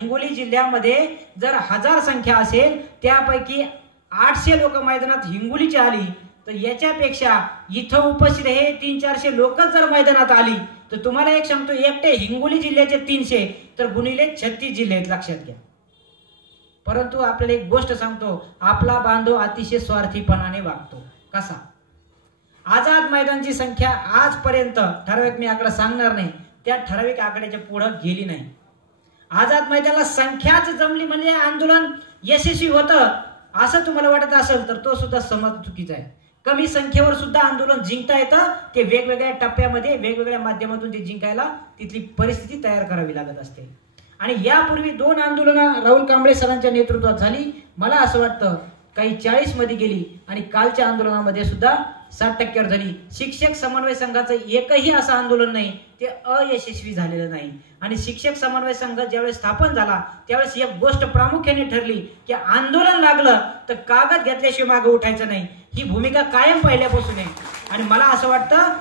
हिंगोली जिल्ह्यामध्ये जर 1000 संख्या असेल त्यापैकी 800 लोक मैदानात हिंगोलीची आली तर याच्यापेक्षा इथं उपस्थित हे 300-400 लोक जर मैदानात आली तर तुम्हाला एक सांगतो एकटे हिंगोली जिल्ह्याचे 300 तर गुणिले 36 जिल्हे आहेत, लक्षात घ्या। परंतु आपल्याला एक गोष्ट सांगतो, आपला बांधव अतिशय स्वार्थीपणाने वागतो। कसा? आझाद मैदानची संख्या आजपर्यंत ठराविक मी आकडा सांगणार नाही, त्या ठराविक आकड्याच्या पुढे गेली नाही। आझाद मैदानाला संख्याच जमली म्हणजे आंदोलन यशस्वी होतं असं तुम्हाला वाटत असेल तर तो सुद्धा समज चुकीचा आहे। कमी संख्येवर सुद्धा आंदोलन जिंकता येतं, ते वेगवेगळ्या टप्प्यामध्ये वेगवेगळ्या माध्यमातून ते जिंकायला तिथली परिस्थिती तयार करावी लागत असते। आणि यापूर्वी 2 आंदोलनं राहुल कांबळे सरांच्या नेतृत्वात झाली, मला असं वाटतं काही 40 मध्ये गेली आणि कालच्या आंदोलनामध्ये सुद्धा 60% झाली। शिक्षक समन्वय संघाचं एकही असं आंदोलन नाही ते अयशस्वी झालेलं नाही। आणि शिक्षक समन्वय संघ ज्यावेळेस स्थापन झाला त्यावेळेस एक गोष्ट प्रामुख्याने ठरली की आंदोलन लागलं तर कागद घेतल्याशिवाय मागे उठायचं नाही, ही भूमिका कायम पहिल्यापासून आहे। आणि मला असं वाटतं